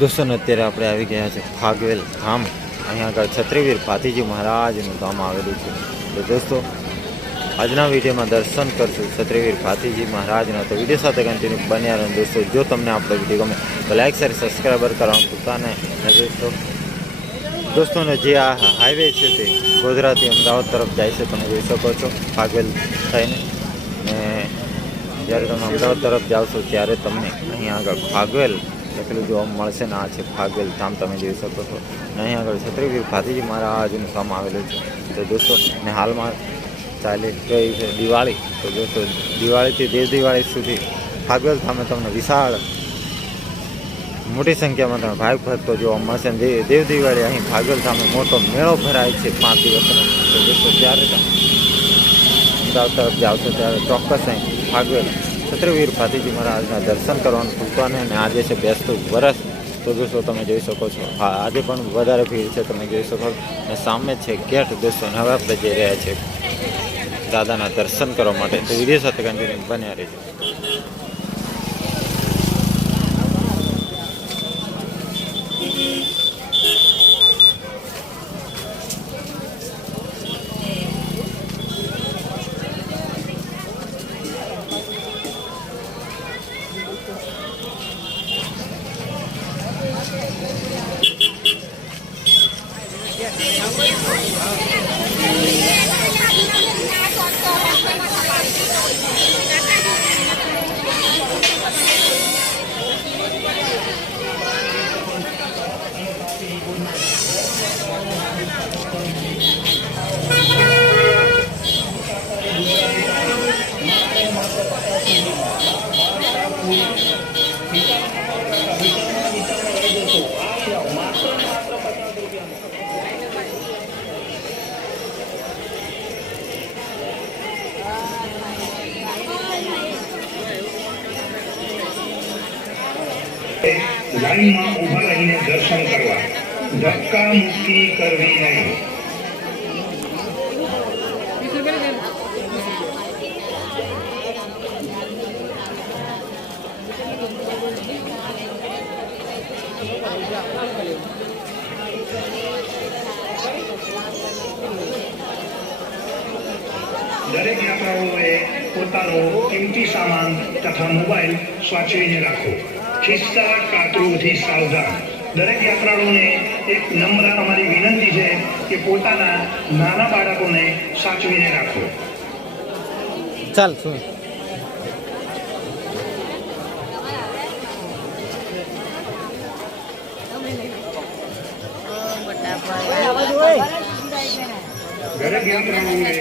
दोस्तों અત્યારે આપણે આવી ગયા છે ફાગવેલ ધામ। અહીંયા આગળ છત્રીવીર ભાતીજી મહારાજનું ધામ આવેલું છે। તો દોસ્તો આજના વિડીયોમાં દર્શન કરશું છત્રીવીર ભાતીજી મહારાજના। તો વિડીયો સાથે કન્ટિન્યુ બન્યા રહો દોસ્તો। જો તમને આપણો વિડીયો ગમે તો લાઈક શેર સબસ્ક્રાઈબર કરવાનું ભૂલતા નહીં। દોસ્તોને જે આ હાઈવે છે તે ગોધરાથી અમદાવાદ તરફ જાય છે, તમે જોઈ શકો છો ફાગવેલ થઈને। ને જ્યારે તમે અમદાવાદ તરફ જાઓ છો ત્યારે તમને અહીંયા આગળ ફાગવેલ લખેલું જોવા મળશે ને આ છે ફાગવેલ ધામ, તમે જોઈ શકો છો। ને અહીં આગળ છત્રીવીર ભાતીજી મહારાજનું ધામ આવેલું છે। તો દોસ્તો ને હાલમાં ચાલી ગઈ છે દિવાળી। તો દોસ્તો દિવાળીથી દેવ દિવાળી સુધી ફાગવેલ ધામે તમને વિશાળ મોટી સંખ્યામાં તમે ભાવિક ભક્તો જોવા મળશે। દેવ દિવાળી અહીં ફાગવેલ ધામે મોટો મેળો ભરાય છે 5 દિવસનો। તો દોસ્તો જ્યારે તમે અમદાવાદ તરફ જાઓ છો ત્યારે ચોક્કસ અહીં ફાગવેલ છત્રીવીર ભાતીજી મહારાજના દર્શન કરવાનું ભૂલતા નહીં। અને આજે છે બેસતું વરસ। તો દોસ્તો તમે જોઈ શકો છો હા આજે પણ વધારે ભીડ છે, તમે જોઈ શકો છો। અને સામે છે ગેટ દોસ્તો। હવે આપણે જઈ રહ્યા છીએ દાદાના દર્શન કરવા માટે। તો વિડીયો સાથે કન્ટિન્યુ બન્યા રહેજો। लाइन में उभा रहीने दर्शन करवा, धक्का मुक्की करवी नहीं। दरेक यात्राओए पोतानो कीमती सामान तथा मोबाइल साचवीने राखो। खिस्सा कातरूथी सावधान। दरेक यात्राळुओने एक नम्र अमारी विनंती है कि पोताना नाना बाळकोने साचवीने राखो। चल सुन दरेक यात्राळुओने